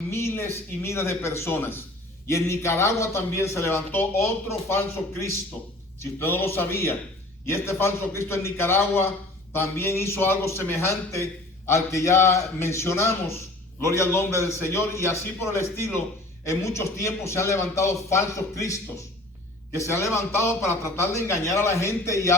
miles y miles de personas. Y en Nicaragua también se levantó otro falso Cristo, si usted no lo sabía. Y este falso Cristo en Nicaragua también hizo algo semejante al que ya mencionamos. Gloria al nombre del Señor. Y así por el estilo, en muchos tiempos se han levantado falsos Cristos, que se han levantado para tratar de engañar a la gente y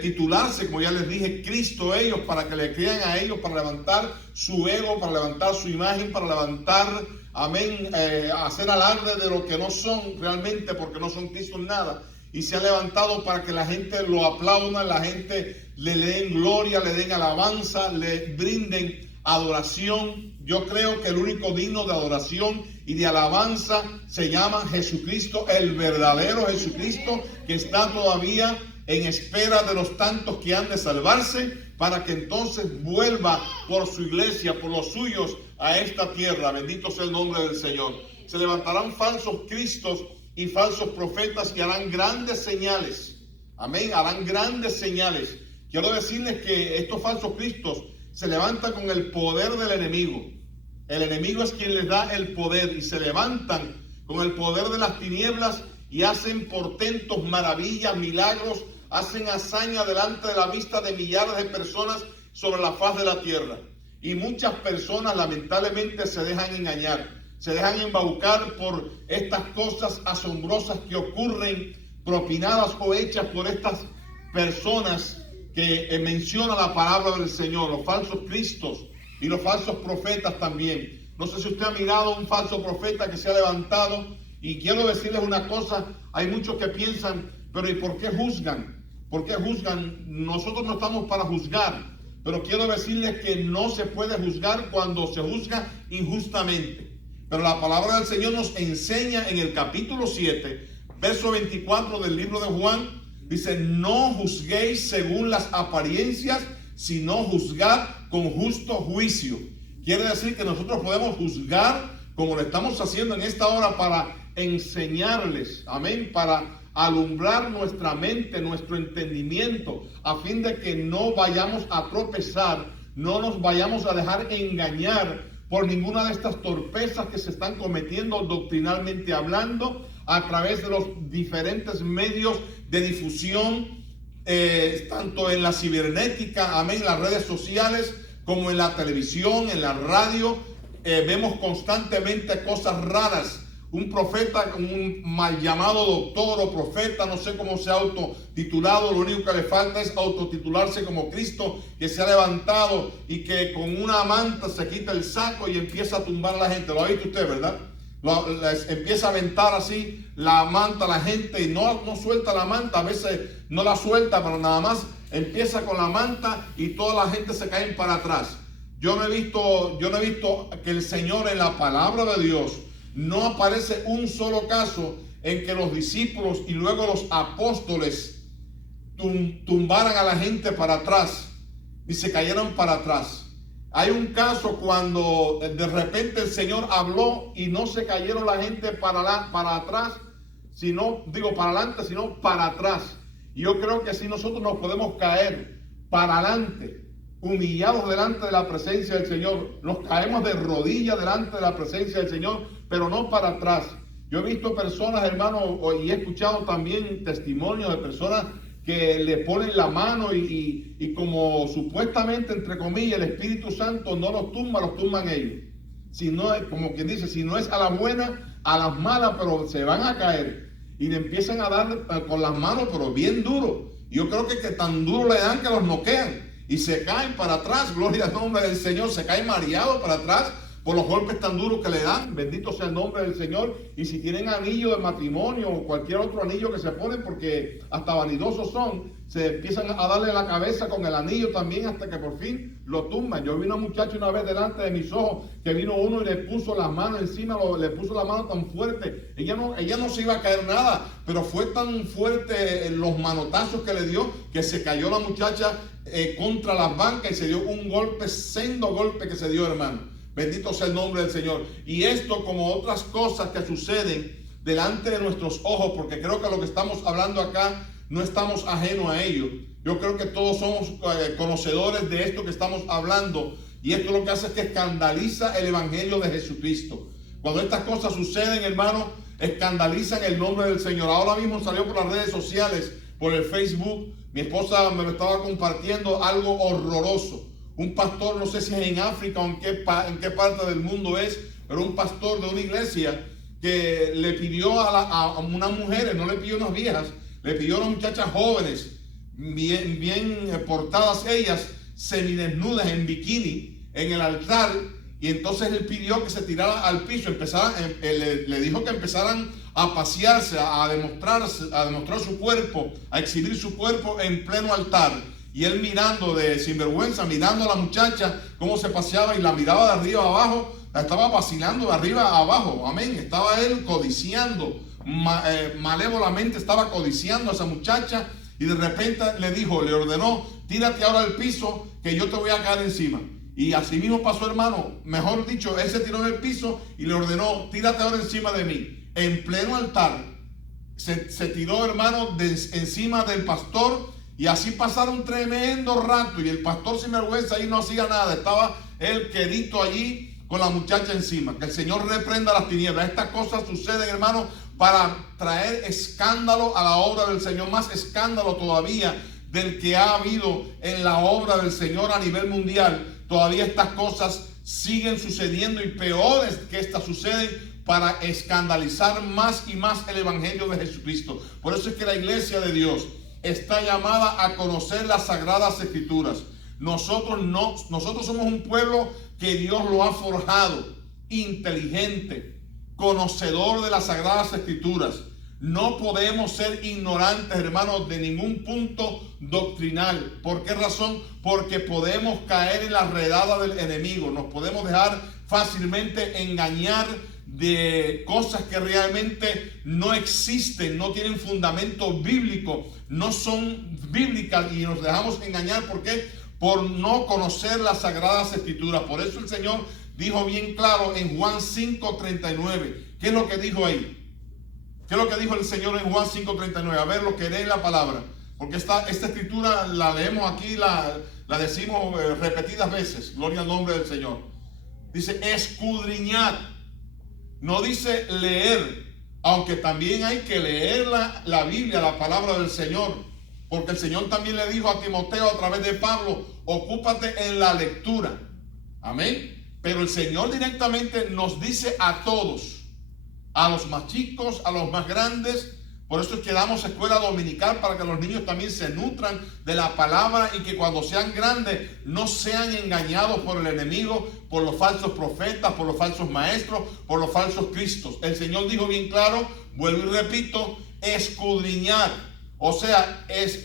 titularse, como ya les dije, Cristo ellos, para que le crean a ellos, para levantar su ego, para levantar su imagen, para levantar, amén, hacer alarde de lo que no son realmente, porque no son Cristo en nada. Y se han levantado para que la gente lo aplauda, la gente le den gloria, le den alabanza, le brinden adoración. Yo creo que el único digno de adoración y de alabanza se llama Jesucristo, el verdadero Jesucristo, que está todavía en espera de los tantos que han de salvarse, para que entonces vuelva por su iglesia, por los suyos, a esta tierra. Bendito sea el nombre del Señor. Se levantarán falsos cristos y falsos profetas que harán grandes señales. Amén, harán grandes señales. Quiero decirles que estos falsos cristos se levantan con el poder del enemigo. El enemigo es quien les da el poder, y se levantan con el poder de las tinieblas y hacen portentos, maravillas, milagros, hacen hazaña delante de la vista de millares de personas sobre la faz de la tierra. Y muchas personas lamentablemente se dejan engañar, se dejan embaucar por estas cosas asombrosas que ocurren, propinadas o hechas por estas personas que menciona la palabra del Señor, los falsos cristos y los falsos profetas también. No sé si usted ha mirado un falso profeta que se ha levantado, y quiero decirles una cosa: hay muchos que piensan, pero ¿y por qué juzgan? ¿Por qué juzgan? Nosotros no estamos para juzgar, pero quiero decirles que no se puede juzgar cuando se juzga injustamente. Pero la palabra del Señor nos enseña en el capítulo 7, verso 24 del libro de Juan. Dice: no juzguéis según las apariencias, sino juzgad con justo juicio. Quiere decir que nosotros podemos juzgar como lo estamos haciendo en esta hora, para enseñarles, amén, para alumbrar nuestra mente, nuestro entendimiento, a fin de que no vayamos a tropezar, no nos vayamos a dejar engañar por ninguna de estas torpezas que se están cometiendo doctrinalmente hablando a través de los diferentes medios de difusión, tanto en la cibernética, amén, las redes sociales, como en la televisión, en la radio. Vemos constantemente cosas raras. Un profeta, un mal llamado doctor o profeta, no sé cómo se ha autotitulado, lo único que le falta es autotitularse como Cristo, que se ha levantado y que con una manta se quita el saco y empieza a tumbar a la gente. Lo ha visto usted, ¿verdad? Empieza a aventar así la manta a la gente y no suelta la manta. A veces no la suelta, pero nada más empieza con la manta y toda la gente se cae para atrás. Yo no he visto que el Señor, en la palabra de Dios, no aparece un solo caso en que los discípulos y luego los apóstoles tumbaran a la gente para atrás y se cayeran para atrás. Hay un caso cuando de repente el Señor habló y no se cayeron la gente para atrás, para adelante, sino para atrás. Y yo creo que si nosotros nos podemos caer para adelante, humillados delante de la presencia del Señor, nos caemos de rodillas delante de la presencia del Señor, pero no para atrás. Yo he visto personas, hermanos, y he escuchado también testimonios de personas que le ponen la mano y como supuestamente, entre comillas, el Espíritu Santo no los tumban ellos. Si no, como quien dice, si no es a la buena, a las malas, pero se van a caer. Y le empiezan a dar con las manos, pero bien duro. Yo creo que tan duro le dan que los noquean. Y se caen para atrás, gloria al nombre del Señor, se caen mareados para atrás por los golpes tan duros que le dan. Bendito sea el nombre del Señor. Y si tienen anillo de matrimonio o cualquier otro anillo que se ponen, porque hasta vanidosos son, se empiezan a darle la cabeza con el anillo también hasta que por fin lo tumban. Yo vi una muchacha una vez delante de mis ojos, que vino uno y le puso las manos encima, le puso la mano tan fuerte. Ella no se iba a caer nada, pero fue tan fuerte los manotazos que le dio, que se cayó la muchacha contra las bancas y se dio un golpe, sendo golpe que se dio, hermano. Bendito sea el nombre del Señor. Y esto, como otras cosas que suceden delante de nuestros ojos, porque creo que lo que estamos hablando acá no estamos ajenos a ello. Yo creo que todos somos conocedores de esto que estamos hablando, Y esto lo que hace es que escandaliza el evangelio de Jesucristo. Cuando estas cosas suceden, hermano, escandalizan el nombre del Señor. Ahora mismo salió por las redes sociales, por el Facebook. Mi esposa me lo estaba compartiendo, algo horroroso. Un pastor, no sé si es en África o en qué parte del mundo es, pero un pastor de una iglesia que le pidió a unas mujeres, no le pidió a unas viejas, le pidió a unas muchachas jóvenes, bien portadas ellas, semidesnudas en bikini, en el altar. Y entonces él pidió que se tirara al piso, le dijo que empezaran a pasearse, a demostrar su cuerpo, a exhibir su cuerpo en pleno altar. Y él mirando de sinvergüenza, mirando a la muchacha cómo se paseaba y la miraba de arriba a abajo, la estaba vacilando de arriba a abajo, amén. Estaba él codiciando, malévolamente estaba codiciando a esa muchacha, y de repente le ordenó: tírate ahora al piso que yo te voy a caer encima. Y así mismo pasó, hermano. Mejor dicho, él se tiró en el piso y le ordenó: tírate ahora encima de mí. En pleno altar se tiró, hermano, encima del pastor, y así pasaron tremendo rato, y el pastor sin vergüenza ahí no hacía nada. Estaba él quedito allí con la muchacha encima. Que el Señor reprenda las tinieblas. Estas cosas suceden, hermano, para traer escándalo a la obra del Señor, más escándalo todavía del que ha habido en la obra del Señor a nivel mundial. Todavía estas cosas siguen sucediendo, y peores que estas suceden para escandalizar más y más el evangelio de Jesucristo. Por eso es que la iglesia de Dios está llamada a conocer las sagradas escrituras. Nosotros somos un pueblo que Dios lo ha forjado, inteligente, conocedor de las sagradas escrituras. No podemos ser ignorantes, hermanos, de ningún punto doctrinal. ¿Por qué razón? Porque podemos caer en la redada del enemigo. Nos podemos dejar fácilmente engañar de cosas que realmente no existen, no tienen fundamento bíblico, no son bíblicas, y nos dejamos engañar. ¿Por qué? Por no conocer las sagradas escrituras. Por eso el Señor dijo bien claro en Juan 5:39. ¿Qué es lo que dijo ahí? ¿Qué es lo que dijo el Señor en Juan 5:39? A ver, lo que lee en la palabra. Porque esta escritura la leemos aquí, la decimos repetidas veces. Gloria al nombre del Señor. Dice: escudriñad. No dice leer, aunque también hay que leer la Biblia, la palabra del Señor. Porque el Señor también le dijo a Timoteo a través de Pablo: ocúpate en la lectura. Amén. Pero el Señor directamente nos dice a todos, a los más chicos, a los más grandes. Por eso es que damos escuela dominical, para que los niños también se nutran de la palabra, y que cuando sean grandes no sean engañados por el enemigo, por los falsos profetas, por los falsos maestros, por los falsos cristos. El Señor dijo bien claro, vuelvo y repito: escudriñar. O sea, es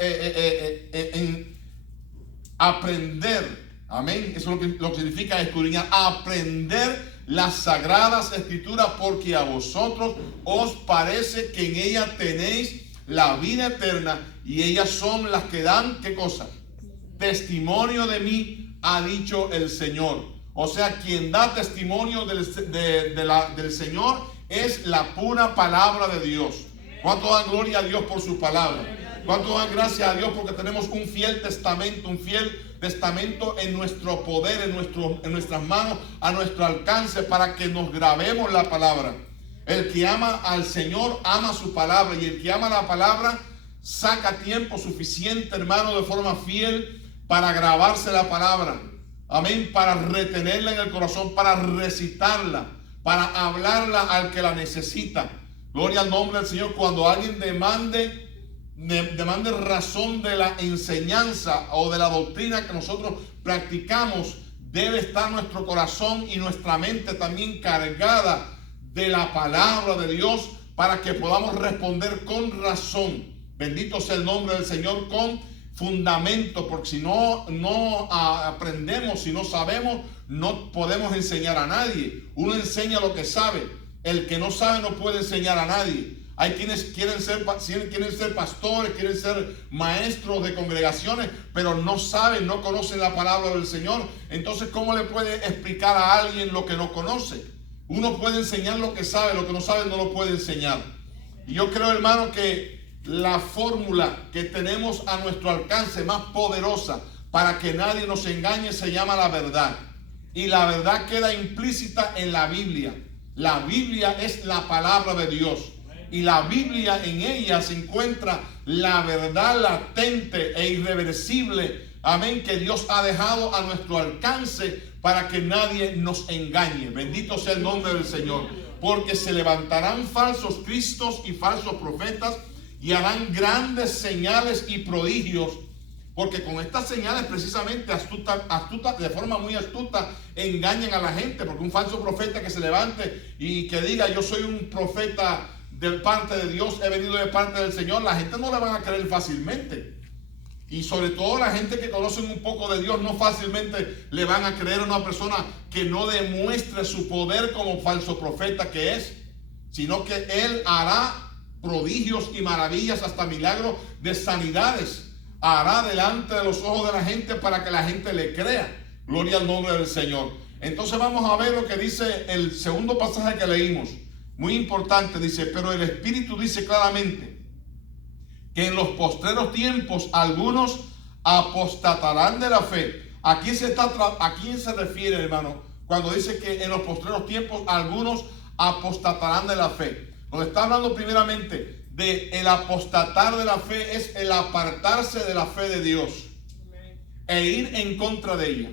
aprender. Amén. Eso es lo que significa escudriñar. Aprender las sagradas escrituras, porque a vosotros os parece que en ellas tenéis la vida eterna, y ellas son las que dan, ¿qué cosa? Testimonio de mí, ha dicho el Señor. O sea, quien da testimonio del Señor es la pura palabra de Dios. ¿Cuánto dan gloria a Dios por su palabra? ¿Cuánto dan gracias a Dios porque tenemos un fiel testamento, en nuestro poder, en nuestras manos, a nuestro alcance, para que nos grabemos la palabra? El que ama al Señor ama su palabra, y el que ama la palabra saca tiempo suficiente, hermano, de forma fiel, para grabarse la palabra. Amén. Para retenerla en el corazón, para recitarla, para hablarla al que la necesita. Gloria al nombre del Señor. Cuando alguien demande razón de la enseñanza o de la doctrina que nosotros practicamos, debe estar nuestro corazón y nuestra mente también cargada de la palabra de Dios, para que podamos responder con razón. Bendito sea el nombre del Señor, con fundamento, porque si no aprendemos, si no sabemos, no podemos enseñar a nadie. Uno enseña lo que sabe. El que no sabe no puede enseñar a nadie. Hay quienes quieren ser pastores, quieren ser maestros de congregaciones, pero no saben, no conocen la palabra del Señor. Entonces, ¿cómo le puede explicar a alguien lo que no conoce? Uno puede enseñar lo que sabe, lo que no sabe no lo puede enseñar. Y yo creo, hermano, que la fórmula que tenemos a nuestro alcance más poderosa para que nadie nos engañe se llama la verdad. Y la verdad queda implícita en la Biblia. La Biblia es la palabra de Dios. Y la Biblia, en ella se encuentra la verdad latente e irreversible, amén, que Dios ha dejado a nuestro alcance para que nadie nos engañe. Bendito sea el nombre del Señor. Porque se levantarán falsos cristos y falsos profetas y harán grandes señales y prodigios. Porque con estas señales precisamente de forma muy astuta engañan a la gente. Porque un falso profeta que se levante y que diga yo soy un profeta de parte de Dios, he venido de parte del Señor, la gente no le van a creer fácilmente. Y sobre todo la gente que conoce un poco de Dios no fácilmente le van a creer a una persona que no demuestre su poder como falso profeta que es, sino que él hará prodigios y maravillas, hasta milagros de sanidades, hará delante de los ojos de la gente para que la gente le crea. Gloria al nombre del Señor. Entonces vamos a ver lo que dice el segundo pasaje que leímos. Muy importante, dice, pero el Espíritu dice claramente que en los postreros tiempos algunos apostatarán de la fe. ¿A quién se refiere, hermano, cuando dice que en los postreros tiempos algunos apostatarán de la fe? Nos está hablando primeramente de el apostatar de la fe, es el apartarse de la fe de Dios e ir en contra de ella.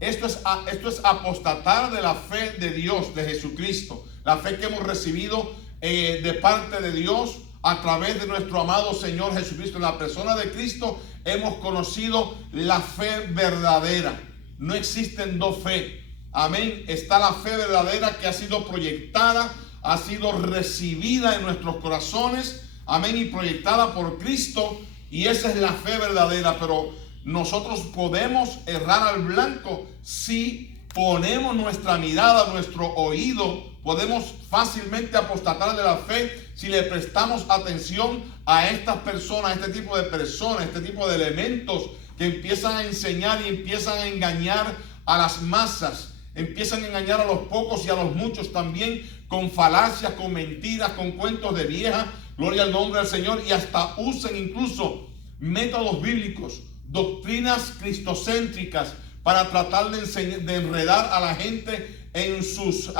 Esto es apostatar de la fe de Dios, de Jesucristo. La fe que hemos recibido de parte de Dios a través de nuestro amado Señor Jesucristo. En la persona de Cristo hemos conocido la fe verdadera. No existen dos fe. Amén. Está la fe verdadera que ha sido proyectada, ha sido recibida en nuestros corazones. Amén. Y proyectada por Cristo. Y esa es la fe verdadera. Pero nosotros podemos errar al blanco si ponemos nuestra mirada, nuestro oído. Podemos fácilmente apostatar de la fe si le prestamos atención a estas personas, a este tipo de personas, este tipo de elementos que empiezan a enseñar y empiezan a engañar a las masas, empiezan a engañar a los pocos y a los muchos también con falacias, con mentiras, con cuentos de vieja, gloria al nombre del Señor, y hasta usan incluso métodos bíblicos, doctrinas cristocéntricas para tratar de enredar a la gente en sus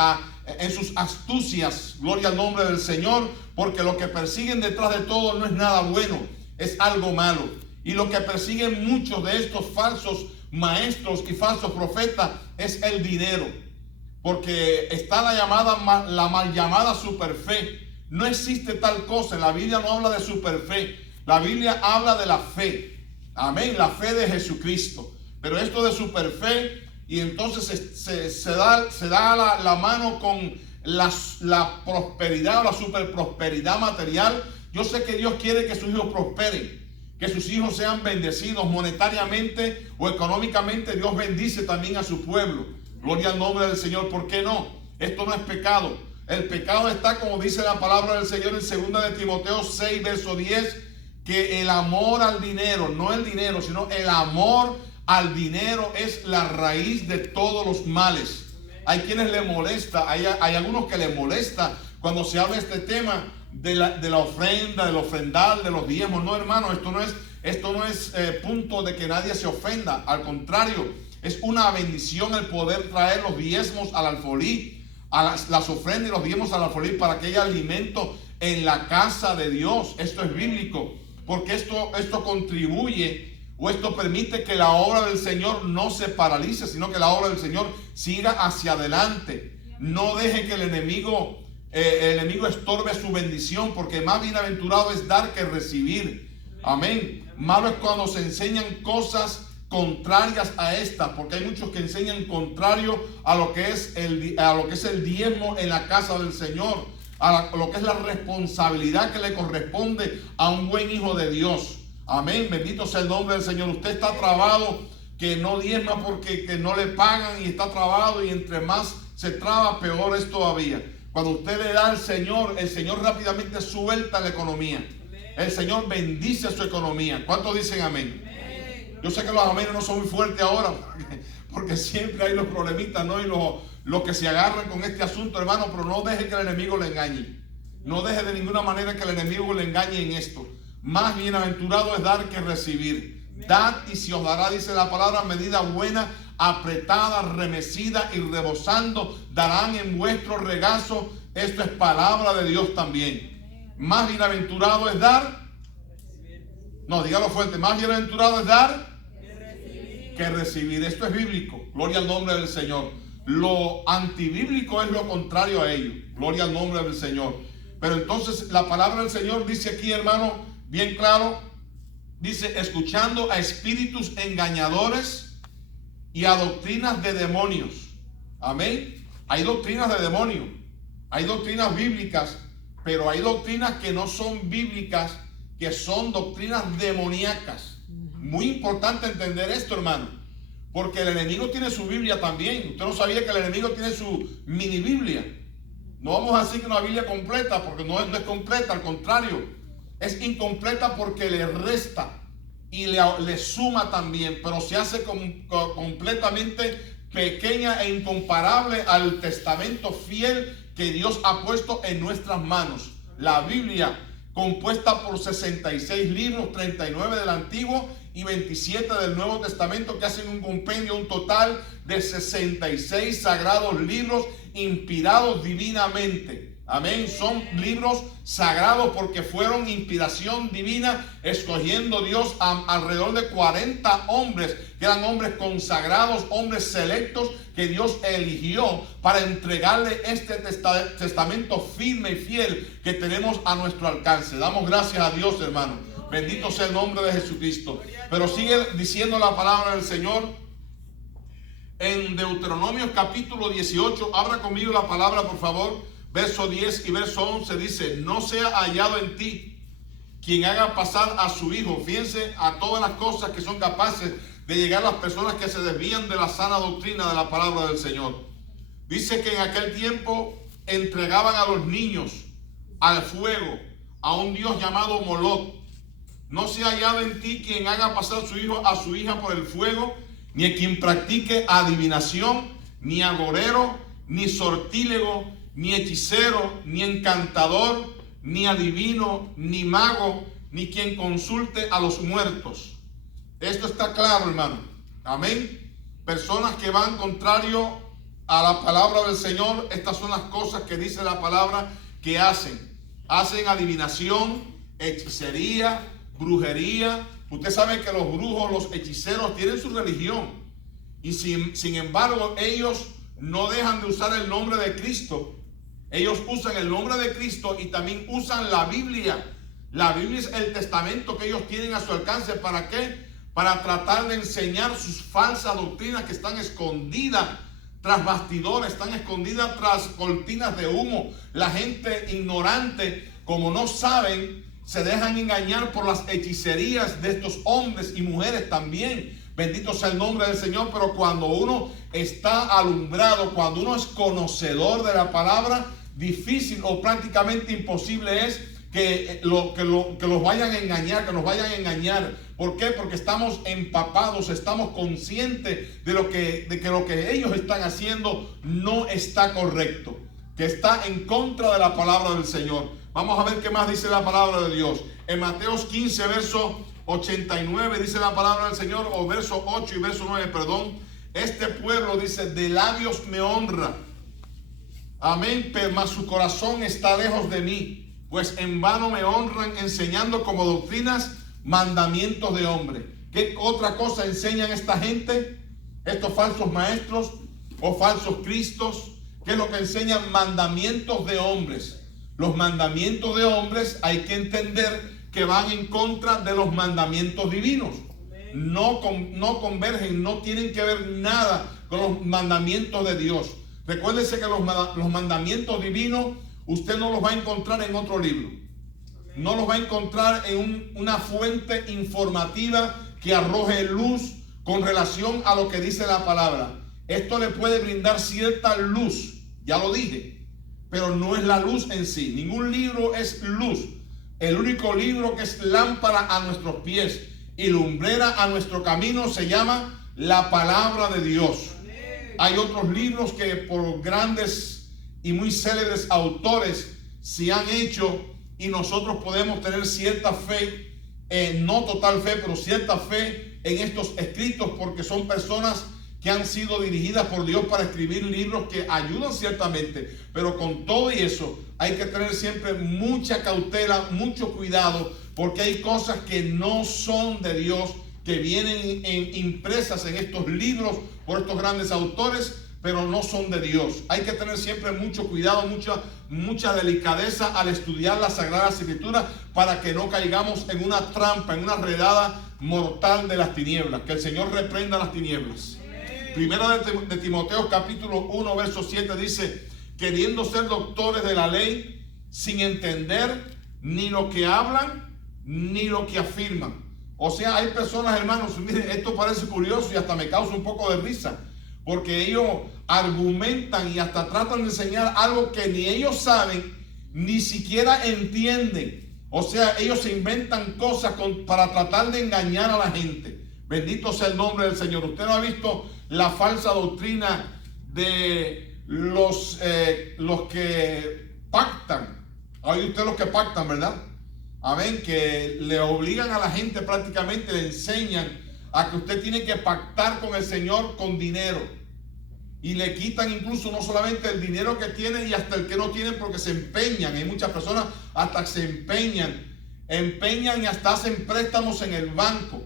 astucias, gloria al nombre del Señor, porque lo que persiguen detrás de todo no es nada bueno, es algo malo. Y lo que persiguen muchos de estos falsos maestros y falsos profetas es el dinero, porque está la mal llamada superfe. No existe tal cosa, en la Biblia no habla de superfe, la Biblia habla de la fe, amén, la fe de Jesucristo. Pero esto de superfe, y entonces se da la mano con la prosperidad o la superprosperidad material. Yo sé que Dios quiere que sus hijos prosperen, que sus hijos sean bendecidos monetariamente o económicamente. Dios bendice también a su pueblo. Gloria al nombre del Señor. ¿Por qué no? Esto no es pecado. El pecado está, como dice la palabra del Señor en 2 de Timoteo 6, verso 10, que el amor al dinero, no el dinero, sino el amor al dinero es la raíz de todos los males. Hay quienes le molesta, hay algunos que le molesta cuando se habla de este tema de la ofrenda, del ofrendar, de los diezmos. No, hermano, esto no es punto de que nadie se ofenda. Al contrario, es una bendición el poder traer los diezmos al alfolí, las ofrendas y los diezmos al alfolí, para que haya alimento en la casa de Dios. Esto es bíblico, porque esto contribuye, o esto permite que la obra del Señor no se paralice, sino que la obra del Señor siga hacia adelante. No deje que el enemigo estorbe su bendición, porque más bienaventurado es dar que recibir. Amén. Malo es cuando se enseñan cosas contrarias a estas, porque hay muchos que enseñan contrario a lo que es el diezmo en la casa del Señor, a lo que es la responsabilidad que le corresponde a un buen hijo de Dios. Amén, bendito sea el nombre del Señor. Usted está trabado, que no diezma porque que no le pagan, y está trabado, y entre más se traba, peor es todavía. Cuando usted le da al Señor, el Señor rápidamente suelta la economía. El Señor bendice su economía. ¿Cuántos dicen amén? Yo sé que los amenes no son muy fuertes ahora, porque siempre hay los problemitas, ¿no? Y los que se agarran con este asunto, hermano, pero no deje que el enemigo le engañe. No deje de ninguna manera que el enemigo le engañe en esto. Más bienaventurado es dar que recibir. Dad y se os dará, dice la palabra, medida buena, apretada, remecida y rebosando, darán en vuestro regazo. Esto es palabra de Dios también. Más bienaventurado es dar. No, dígalo fuerte. Más bienaventurado es dar que recibir. Esto es bíblico. Gloria al nombre del Señor. Lo antibíblico es lo contrario a ello. Gloria al nombre del Señor. Pero entonces la palabra del Señor dice aquí, hermano, bien claro, dice, escuchando a espíritus engañadores y a doctrinas de demonios. Amén. Hay doctrinas de demonios, hay doctrinas bíblicas, pero hay doctrinas que no son bíblicas, que son doctrinas demoníacas. Muy importante entender esto, hermano. Porque el enemigo tiene su Biblia también. Usted no sabía que el enemigo tiene su mini Biblia. No vamos a decir que una Biblia completa, porque no es completa, al contrario. Es incompleta porque le resta y le suma también, pero se hace completamente pequeña e incomparable al testamento fiel que Dios ha puesto en nuestras manos. La Biblia, compuesta por 66 libros, 39 del Antiguo y 27 del Nuevo Testamento, que hacen un compendio, un total de 66 sagrados libros inspirados divinamente. Amén. Son libros sagrados porque fueron inspiración divina, escogiendo Dios alrededor de 40 hombres, que eran hombres consagrados, hombres selectos, que Dios eligió para entregarle este testamento firme y fiel que tenemos a nuestro alcance. Damos gracias a Dios, hermano. Bendito sea el nombre de Jesucristo. Pero sigue diciendo la palabra del Señor en Deuteronomio capítulo 18. Abra conmigo la palabra, por favor. Verso 10 y verso 11 dice: no sea hallado en ti quien haga pasar a su hijo. Fíjense a todas las cosas que son capaces de llegar a las personas que se desvían de la sana doctrina de la palabra del Señor. Dice que en aquel tiempo entregaban a los niños al fuego, a un dios llamado Moloc. No sea hallado en ti quien haga pasar su hijo a su hija por el fuego, ni a quien practique adivinación, ni agorero, ni sortílego, ni hechicero, ni encantador, ni adivino, ni mago, ni quien consulte a los muertos. Esto está claro, hermano. Amén. Personas que van contrario a la palabra del Señor, estas son las cosas que dice la palabra que hacen. Hacen adivinación, hechicería, brujería. Usted sabe que los brujos, los hechiceros tienen su religión. Y sin embargo, ellos no dejan de usar el nombre de Cristo. Ellos usan el nombre de Cristo y también usan la Biblia. La Biblia es el testamento que ellos tienen a su alcance. ¿Para qué? Para tratar de enseñar sus falsas doctrinas que están escondidas tras bastidores, están escondidas tras cortinas de humo. La gente ignorante, como no saben, se dejan engañar por las hechicerías de estos hombres y mujeres también. Bendito sea el nombre del Señor. Pero cuando uno está alumbrado, cuando uno es conocedor de la palabra, difícil o prácticamente imposible es que los vayan a engañar, que nos vayan a engañar. ¿Por qué? Porque estamos empapados, estamos conscientes de que lo que ellos están haciendo no está correcto, que está en contra de la palabra del Señor. Vamos a ver qué más dice la palabra de Dios. En Mateos 15, verso 89, dice la palabra del Señor, o verso 8 y verso 9, perdón. Este pueblo, dice, de labios me honra. Amén, pero mas su corazón está lejos de mí, pues en vano me honran, enseñando como doctrinas mandamientos de hombre. ¿Qué otra cosa enseñan esta gente? Estos falsos maestros o falsos cristos. ¿Qué es lo que enseñan? Mandamientos de hombres. Los mandamientos de hombres hay que entender que van en contra de los mandamientos divinos. No convergen, no tienen que ver nada con los mandamientos de Dios. Recuérdese que los mandamientos divinos usted no los va a encontrar en otro libro. No los va a encontrar en una fuente informativa que arroje luz con relación a lo que dice la palabra. Esto le puede brindar cierta luz, ya lo dije, pero no es la luz en sí. Ningún libro es luz. El único libro que es lámpara a nuestros pies y lumbrera a nuestro camino se llama la palabra de Dios. Hay otros libros que por grandes y muy célebres autores se han hecho y nosotros podemos tener cierta fe, no total fe, pero cierta fe en estos escritos, porque son personas que han sido dirigidas por Dios para escribir libros que ayudan ciertamente, pero con todo y eso hay que tener siempre mucha cautela, mucho cuidado, porque hay cosas que no son de Dios, que vienen impresas en estos libros por estos grandes autores, pero no son de Dios. Hay que tener siempre mucho cuidado, mucha delicadeza al estudiar las Sagradas Escrituras, para que no caigamos en una trampa, en una redada mortal de las tinieblas. Que el Señor reprenda las tinieblas. Primera de Timoteo capítulo 1 verso 7 dice: queriendo ser doctores de la ley, sin entender ni lo que hablan ni lo que afirman. O sea, hay personas, hermanos, miren, esto parece curioso y hasta me causa un poco de risa, porque ellos argumentan y hasta tratan de enseñar algo que ni ellos saben, ni siquiera entienden. O sea, ellos se inventan cosas para tratar de engañar a la gente. Bendito sea el nombre del Señor. Usted no ha visto la falsa doctrina de los que pactan. Oye usted los que pactan, ¿verdad? Amén, que le obligan a la gente, prácticamente le enseñan a que usted tiene que pactar con el Señor con dinero. Y le quitan incluso no solamente el dinero que tienen y hasta el que no tienen, porque se empeñan. Hay muchas personas hasta se empeñan y hasta hacen préstamos en el banco.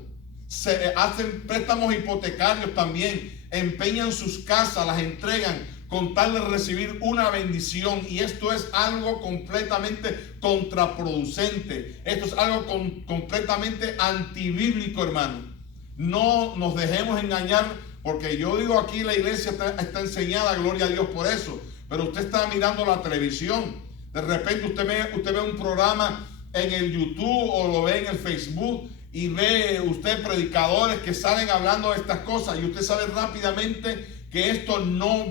Se hacen préstamos hipotecarios también. Empeñan sus casas, las entregan con tal de recibir una bendición. Y esto es algo completamente contraproducente. Esto es algo completamente antibíblico, hermano. No nos dejemos engañar, porque yo digo, aquí la iglesia está enseñada, gloria a Dios por eso. Pero usted está mirando la televisión. De repente usted ve un programa en el YouTube o lo ve en el Facebook, y ve usted predicadores que salen hablando de estas cosas, y usted sabe rápidamente que esto no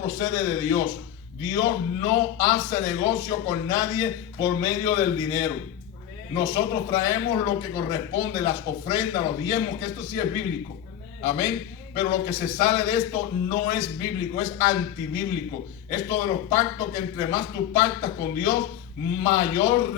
procede de Dios. Dios no hace negocio con nadie por medio del dinero. Nosotros traemos lo que corresponde, las ofrendas, los diezmos, que esto sí es bíblico. Amén. Pero lo que se sale de esto no es bíblico, es antibíblico. Esto de los pactos, que entre más tú pactas con Dios, mayor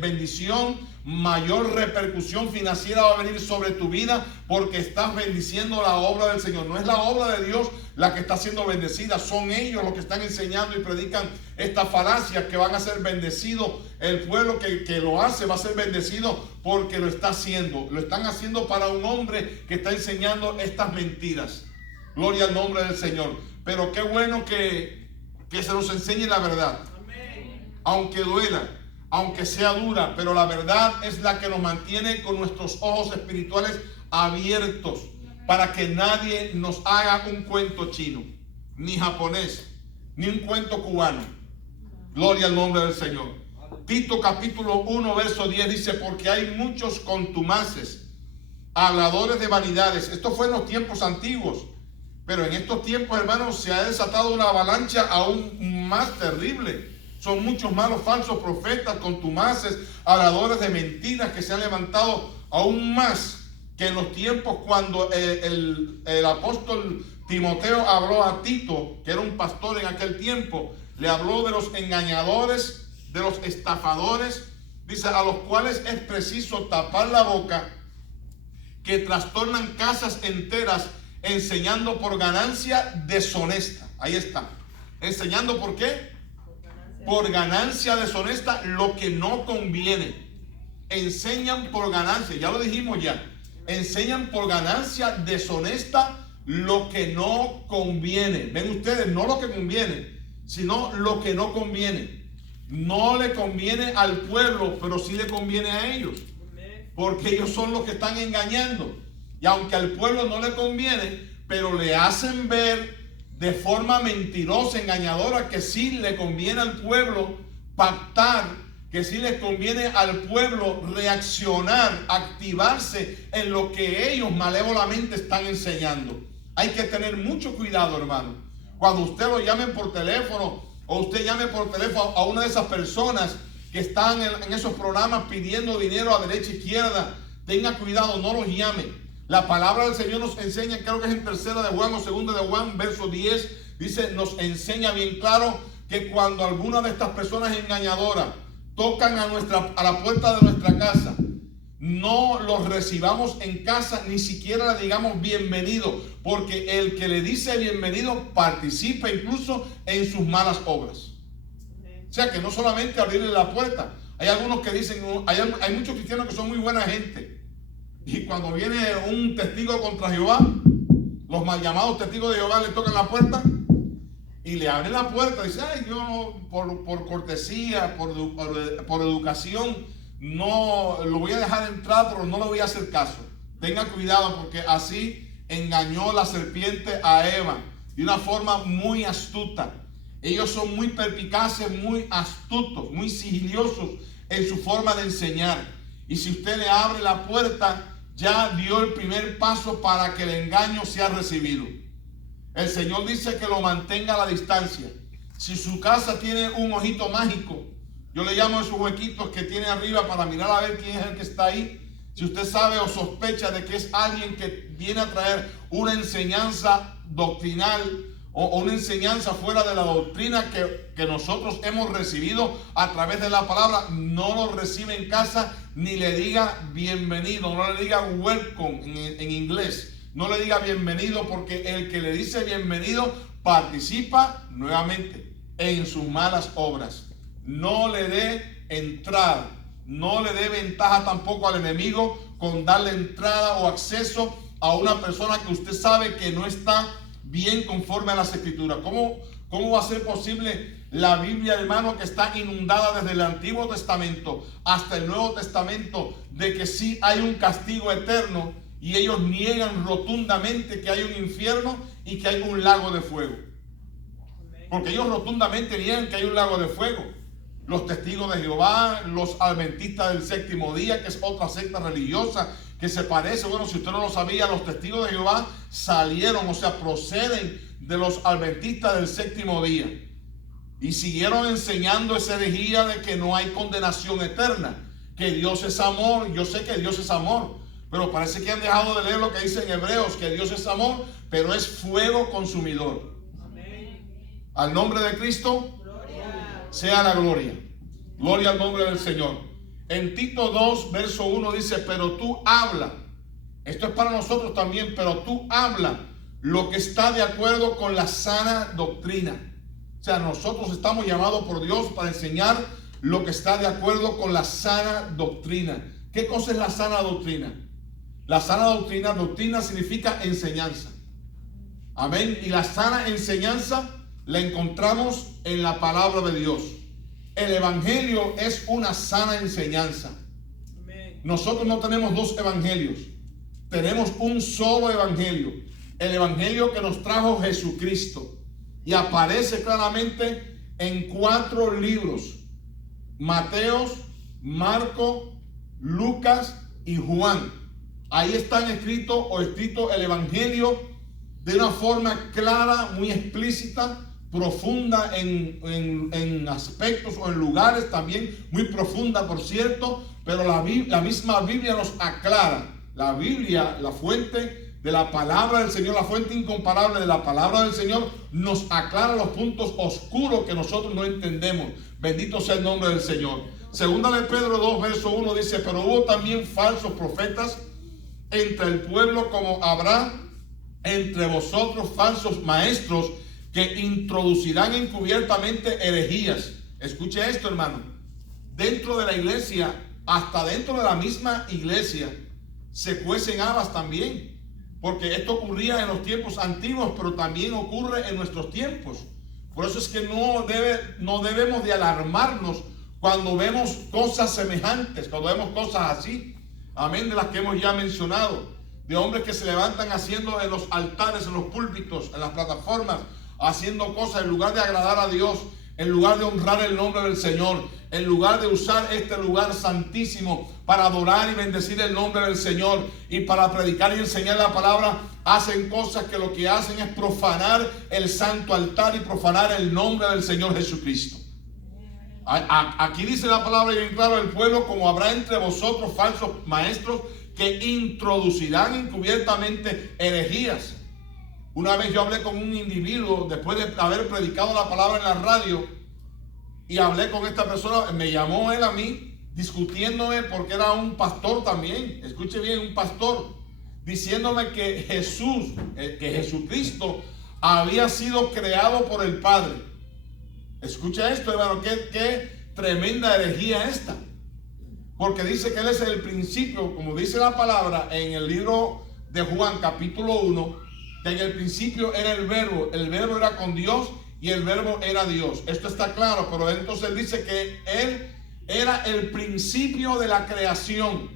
bendición, mayor repercusión financiera va a venir sobre tu vida, porque estás bendiciendo la obra del Señor. No es la obra de Dios la que está siendo bendecida, son ellos los que están enseñando y predican estas falacias, que van a ser bendecidos. El pueblo que lo hace va a ser bendecido porque lo está haciendo. Lo están haciendo para un hombre que está enseñando estas mentiras. Gloria al nombre del Señor. Pero qué bueno que se nos enseñe la verdad. Aunque duela, aunque sea dura, pero la verdad es la que nos mantiene con nuestros ojos espirituales abiertos, para que nadie nos haga un cuento chino, ni japonés, ni un cuento cubano. Gloria al nombre del Señor. Tito capítulo 1 verso 10 dice: porque hay muchos contumaces, habladores de vanidades. Esto fue en los tiempos antiguos, pero en estos tiempos, hermanos, se ha desatado una avalancha aún más terrible. Son muchos malos falsos profetas, contumaces, habladores de mentiras, que se han levantado aún más que en los tiempos cuando el apóstol Timoteo habló a Tito, que era un pastor en aquel tiempo. Le habló de los engañadores, de los estafadores. Dice: a los cuales es preciso tapar la boca, que trastornan casas enteras, enseñando por ganancia deshonesta. Ahí está. ¿Enseñando por qué? Por ganancia deshonesta lo que no conviene. Enseñan por ganancia, ya lo dijimos ya. Enseñan por ganancia deshonesta lo que no conviene. Ven ustedes, no lo que conviene, sino lo que no conviene. No le conviene al pueblo, pero sí le conviene a ellos, porque ellos son los que están engañando. Y aunque al pueblo no le conviene, pero le hacen ver de forma mentirosa, engañadora, que sí le conviene al pueblo pactar, que sí les conviene al pueblo reaccionar, activarse en lo que ellos malévolamente están enseñando. Hay que tener mucho cuidado, hermano. Cuando usted lo llamen por teléfono, o usted llame por teléfono a una de esas personas que están en esos programas pidiendo dinero a derecha e izquierda, tenga cuidado, no los llame. La palabra del Señor nos enseña, creo que es en 3 de Juan o 2 de Juan, verso 10, dice, nos enseña bien claro que cuando alguna de estas personas engañadoras tocan a la puerta de nuestra casa, no los recibamos en casa, ni siquiera le digamos bienvenido, porque el que le dice bienvenido participa incluso en sus malas obras. O sea que no solamente abrirle la puerta. Hay algunos que dicen, hay muchos cristianos que son muy buena gente, y cuando viene un testigo contra Jehová, los mal llamados testigos de Jehová le tocan la puerta y le abren la puerta. Dice, ay, yo por cortesía, por educación, no lo voy a dejar entrar, pero no le voy a hacer caso. Tenga cuidado, porque así engañó la serpiente a Eva de una forma muy astuta. Ellos son muy perspicaces, muy astutos, muy sigilosos en su forma de enseñar. Y si usted le abre la puerta, ya dio el primer paso para que el engaño sea recibido. El Señor dice que lo mantenga a la distancia. Si su casa tiene un ojito mágico, yo le llamo esos huequitos que tiene arriba para mirar a ver quién es el que está ahí. Si usted sabe o sospecha de que es alguien que viene a traer una enseñanza doctrinal o una enseñanza fuera de la doctrina que nosotros hemos recibido a través de la palabra, no lo recibe en casa, ni le diga bienvenido, no le diga welcome en inglés, no le diga bienvenido, porque el que le dice bienvenido participa nuevamente en sus malas obras. No le dé entrada, no le dé ventaja tampoco al enemigo con darle entrada o acceso a una persona que usted sabe que no está bien conforme a las Escrituras. ¿Cómo va a ser posible la Biblia, hermano, que está inundada desde el Antiguo Testamento hasta el Nuevo Testamento, de que sí hay un castigo eterno, y ellos niegan rotundamente que hay un infierno y que hay un lago de fuego? Porque ellos rotundamente niegan que hay un lago de fuego. Los testigos de Jehová, los adventistas del séptimo día, que es otra secta religiosa que se parece, bueno, si usted no lo sabía, los testigos de Jehová salieron, o sea, proceden de los adventistas del séptimo día, y siguieron enseñando esa herejía de que no hay condenación eterna, que Dios es amor. Yo sé que Dios es amor, pero parece que han dejado de leer lo que dice en Hebreos, que Dios es amor, pero es fuego consumidor. Amén. Al nombre de Cristo sea la gloria. Gloria al nombre del Señor. En Tito 2, verso 1 dice, pero tú habla. Esto es para nosotros también, pero tú habla lo que está de acuerdo con la sana doctrina. O sea, nosotros estamos llamados por Dios para enseñar lo que está de acuerdo con la sana doctrina. ¿Qué cosa es la sana doctrina? La sana doctrina significa enseñanza. Amén. Y la sana enseñanza la encontramos en la palabra de Dios. El evangelio es una sana enseñanza. Nosotros no tenemos dos evangelios, tenemos un solo evangelio, el evangelio que nos trajo Jesucristo, y aparece claramente en 4 libros: Mateos, Marco, Lucas y Juan. Ahí están escrito el evangelio de una forma clara, muy explícita, profunda en aspectos o en lugares también muy profunda, por cierto, pero la misma Biblia nos aclara. La Biblia, la fuente de la palabra del Señor, la fuente incomparable de la palabra del Señor, nos aclara los puntos oscuros que nosotros no entendemos. Bendito sea el nombre del Señor. Segunda de Pedro 2, verso 1 dice, pero hubo también falsos profetas entre el pueblo, como habrá entre vosotros falsos maestros, que introducirán encubiertamente herejías. Escuche esto, hermano. Dentro de la iglesia, hasta dentro de la misma iglesia, se cuecen habas también. Porque esto ocurría en los tiempos antiguos, pero también ocurre en nuestros tiempos. Por eso es que no debemos de alarmarnos cuando vemos cosas semejantes, cuando vemos cosas así. Amén, de las que hemos ya mencionado. De hombres que se levantan haciendo en los altares, en los púlpitos, en las plataformas, haciendo cosas en lugar de agradar a Dios, en lugar de honrar el nombre del Señor, en lugar de usar este lugar santísimo para adorar y bendecir el nombre del Señor y para predicar y enseñar la palabra, hacen cosas que lo que hacen es profanar el santo altar y profanar el nombre del Señor Jesucristo. Aquí dice la palabra bien claro: el pueblo, como habrá entre vosotros falsos maestros que introducirán encubiertamente herejías. Una vez yo hablé con un individuo después de haber predicado la palabra en la radio, y hablé con esta persona. Me llamó él a mí discutiéndome porque era un pastor también, escuche bien, un pastor, diciéndome que Jesucristo había sido creado por el Padre. Escucha esto, hermano, qué tremenda herejía esta. Porque dice que Él es el principio, como dice la palabra en el libro de Juan capítulo 1, que en el principio era el verbo era con Dios y el verbo era Dios. Esto está claro, pero entonces Él dice que Él era el principio de la creación.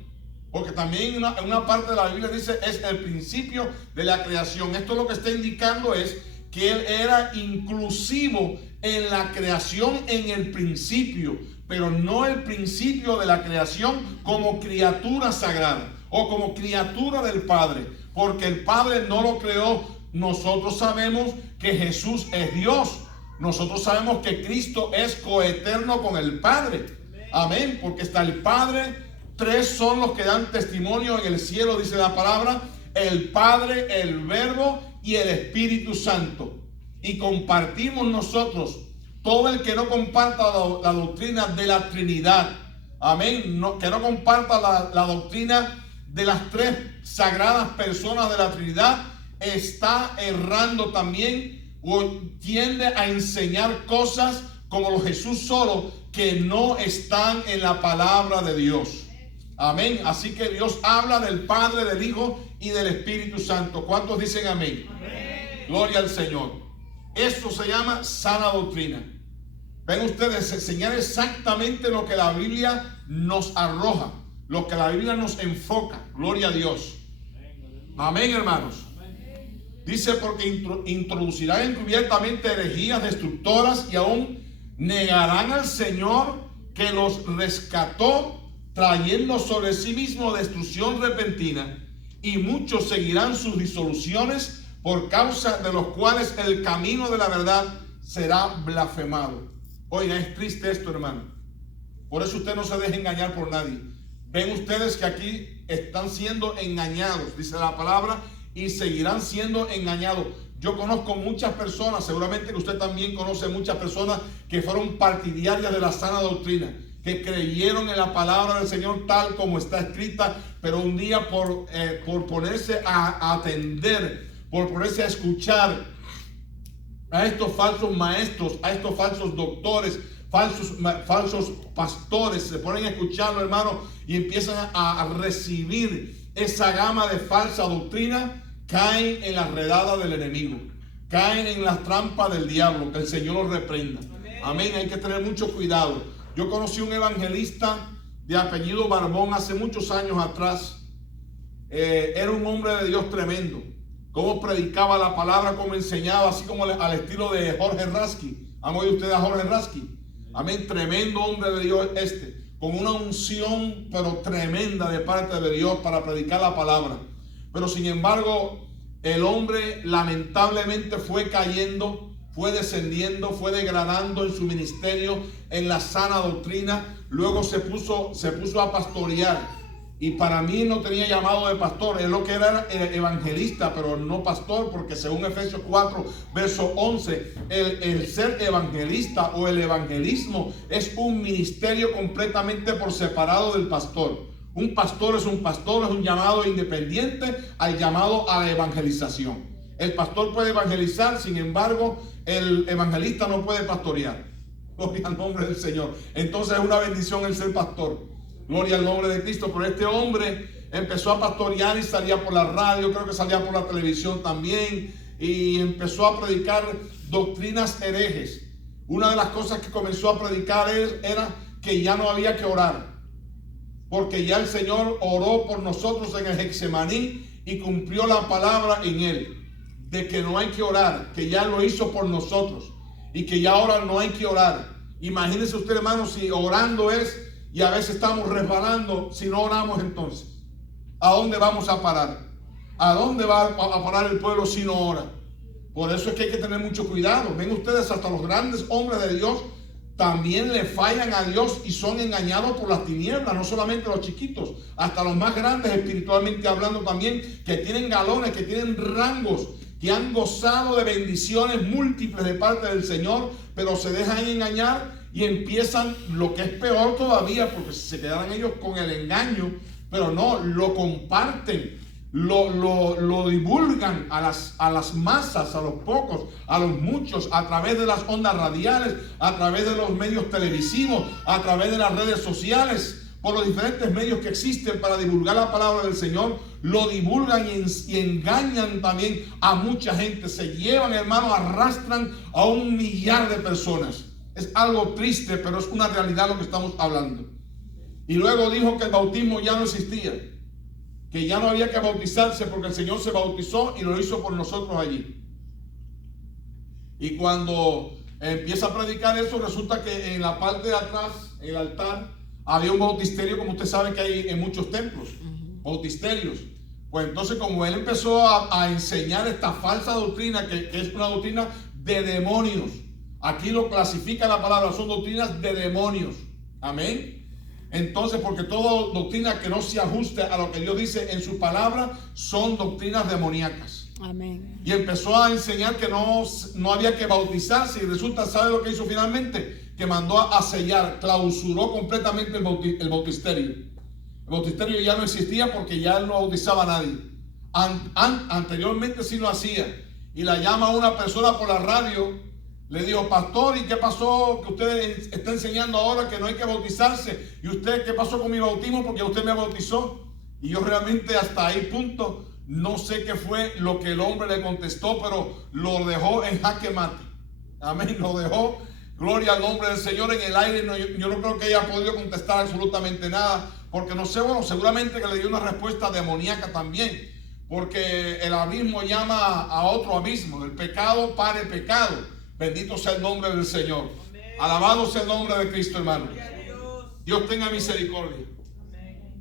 Porque también en una parte de la Biblia dice es el principio de la creación. Esto lo que está indicando es que Él era inclusivo en la creación en el principio, pero no el principio de la creación como criatura sagrada o como criatura del Padre, porque el Padre no lo creó. Nosotros sabemos que Jesús es Dios. Nosotros sabemos que Cristo es coeterno con el Padre. Amén, porque está el Padre. Tres son los que dan testimonio en el cielo, dice la palabra: el Padre, el Verbo y el Espíritu Santo. Y compartimos nosotros. Todo el que no comparta la doctrina de la Trinidad, amén, que no comparta la doctrina de las tres sagradas personas de la Trinidad, está errando también o tiende a enseñar cosas como los Jesús solo que no están en la palabra de Dios. Amén. Así que Dios habla del Padre, del Hijo y del Espíritu Santo. ¿Cuántos dicen amén? Amén. Gloria al Señor. Esto se llama sana doctrina. Ven ustedes, enseñar exactamente lo que la Biblia nos arroja, lo que la Biblia nos enfoca. Gloria a Dios. Amén, hermanos. Dice, porque introducirán encubiertamente herejías destructoras y aún negarán al Señor que los rescató, trayendo sobre sí mismo destrucción repentina, y muchos seguirán sus disoluciones, por causa de los cuales el camino de la verdad será blasfemado. Oiga, es triste esto, hermano. Por eso usted no se deje engañar por nadie. Ven ustedes que aquí están siendo engañados, dice la palabra, y seguirán siendo engañados. Yo conozco muchas personas, seguramente que usted también conoce muchas personas que fueron partidarias de la sana doctrina, que creyeron en la palabra del Señor tal como está escrita, pero un día por ponerse a atender, por ponerse a escuchar a estos falsos maestros, a estos falsos doctores, falsos pastores, se ponen a escucharlo, hermano, y empiezan a recibir esa gama de falsa doctrina, caen en la redada del enemigo, caen en las trampas del diablo. Que el Señor los reprenda. Amén. Hay que tener mucho cuidado. Yo conocí un evangelista de apellido Barbón hace muchos años atrás. Era un hombre de Dios tremendo. Cómo predicaba la palabra, cómo enseñaba, así como al estilo de Jorge Rasky. ¿Han oído ustedes a Jorge Rasky? Amén. Tremendo hombre de Dios con una unción pero tremenda de parte de Dios para predicar la palabra. Pero sin embargo, el hombre lamentablemente fue cayendo, fue descendiendo, fue degradando en su ministerio, en la sana doctrina. Luego se puso a pastorear. Y para mí no tenía llamado de pastor. Es lo que era evangelista, pero no pastor, porque según Efesios 4, verso 11, el ser evangelista o el evangelismo es un ministerio completamente por separado del pastor. Un pastor es un llamado independiente al llamado a la evangelización. El pastor puede evangelizar, sin embargo, el evangelista no puede pastorear. Gloria al nombre del Señor. Entonces es una bendición el ser pastor. Gloria al nombre de Cristo. Pero este hombre empezó a pastorear y salía por la radio, creo que salía por la televisión también, y empezó a predicar doctrinas herejes. Una de las cosas que comenzó a predicar era que ya no había que orar, porque ya el Señor oró por nosotros en el Getsemaní y cumplió la palabra en él, de que no hay que orar, que ya lo hizo por nosotros y que ya ahora no hay que orar. Imagínense usted, hermano, si orando es y a veces estamos resbalando, si no oramos entonces, ¿a dónde vamos a parar? ¿A dónde va a parar el pueblo si no ora? Por eso es que hay que tener mucho cuidado. Ven ustedes, hasta los grandes hombres de Dios también le fallan a Dios y son engañados por las tinieblas. No solamente los chiquitos, hasta los más grandes espiritualmente hablando también, que tienen galones, que tienen rangos, que han gozado de bendiciones múltiples de parte del Señor, pero se dejan engañar y empiezan lo que es peor todavía, porque se quedaran ellos con el engaño, pero no, lo comparten, lo divulgan a las masas, a los pocos, a los muchos, a través de las ondas radiales, a través de los medios televisivos, a través de las redes sociales, por los diferentes medios que existen para divulgar la palabra del Señor. Lo divulgan y engañan también a mucha gente. Se llevan, hermanos, arrastran a 1 millar de personas. Es algo triste, pero es una realidad lo que estamos hablando. Y luego dijo que el bautismo ya no existía, que ya no había que bautizarse porque el Señor se bautizó y lo hizo por nosotros allí. Y cuando empieza a predicar eso, resulta que en la parte de atrás, en el altar, había un bautisterio, como usted sabe que hay en muchos templos, bautisterios. Pues entonces, como él empezó a enseñar esta falsa doctrina, que es una doctrina de demonios, aquí lo clasifica la palabra, son doctrinas de demonios. Amén. Entonces, porque toda doctrina que no se ajuste a lo que Dios dice en su palabra son doctrinas demoníacas. Amén. Y empezó a enseñar que no había que bautizarse, y resulta, ¿sabe lo que hizo finalmente? Que mandó a sellar, clausuró completamente el bautisterio. El bautisterio ya no existía porque ya él no bautizaba a nadie. Anteriormente sí lo hacía. Y la llama a una persona por la radio. Le dijo: pastor, ¿y qué pasó que usted está enseñando ahora que no hay que bautizarse? ¿Y usted qué pasó con mi bautismo? Porque usted me bautizó. Y yo realmente hasta ahí punto no sé qué fue lo que el hombre le contestó, pero lo dejó en jaque mate. Amén, lo dejó, gloria al nombre del Señor, en el aire. Yo no creo que haya podido contestar absolutamente nada, porque no sé, bueno, seguramente que le dio una respuesta demoníaca también, porque el abismo llama a otro abismo. El pecado pare pecado. Bendito sea el nombre del Señor. Amén. Alabado sea el nombre de Cristo, hermano. Dios tenga misericordia. Amén.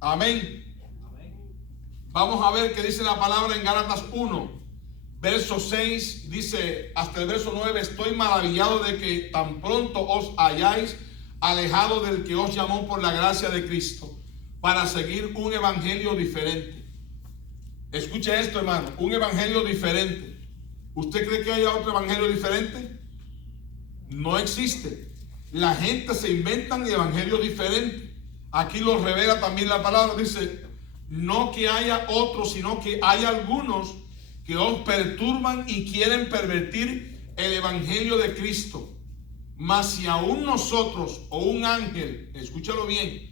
Amén. Vamos a ver qué dice la palabra en Gálatas 1, verso 6. Dice hasta el verso 9: estoy maravillado de que tan pronto os hayáis alejado del que os llamó por la gracia de Cristo para seguir un evangelio diferente. Escuche esto, hermano, un evangelio diferente. ¿Usted cree que haya otro evangelio diferente? No existe. La gente se inventa evangelios diferentes. Aquí lo revela también la palabra. Dice: no que haya otro, sino que hay algunos que os perturban y quieren pervertir el evangelio de Cristo. Mas si aún nosotros, o un ángel, escúchalo bien,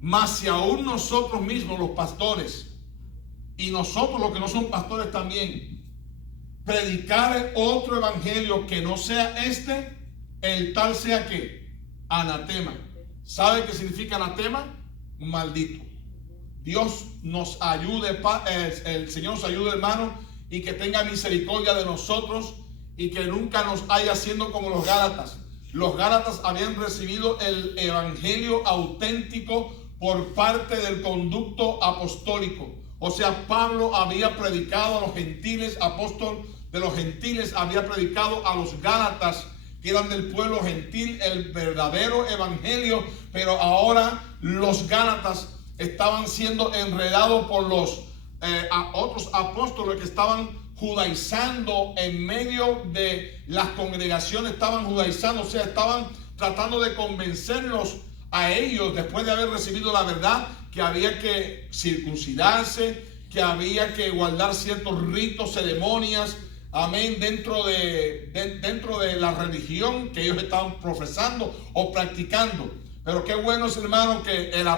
mas si aún nosotros mismos, los pastores, y nosotros los que no son pastores también, predicar otro evangelio que no sea este, el tal sea que anatema. ¿Sabe qué significa anatema? Maldito. Dios nos ayude, el Señor nos ayude, hermano, y que tenga misericordia de nosotros, y que nunca nos haya siendo como los Gálatas. Los Gálatas habían recibido el evangelio auténtico por parte del conducto apostólico. O sea, Pablo había predicado a los gentiles, apóstol de los gentiles, había predicado a los Gálatas, que eran del pueblo gentil, el verdadero evangelio. Pero ahora los Gálatas estaban siendo enredados por los otros apóstoles que estaban judaizando en medio de las congregaciones, estaban judaizando, o sea, estaban tratando de convencerlos a ellos, después de haber recibido la verdad, que había que circuncidarse, que había que guardar ciertos ritos, ceremonias, amén, dentro de la religión que ellos estaban profesando o practicando. Pero qué bueno es, hermano, que el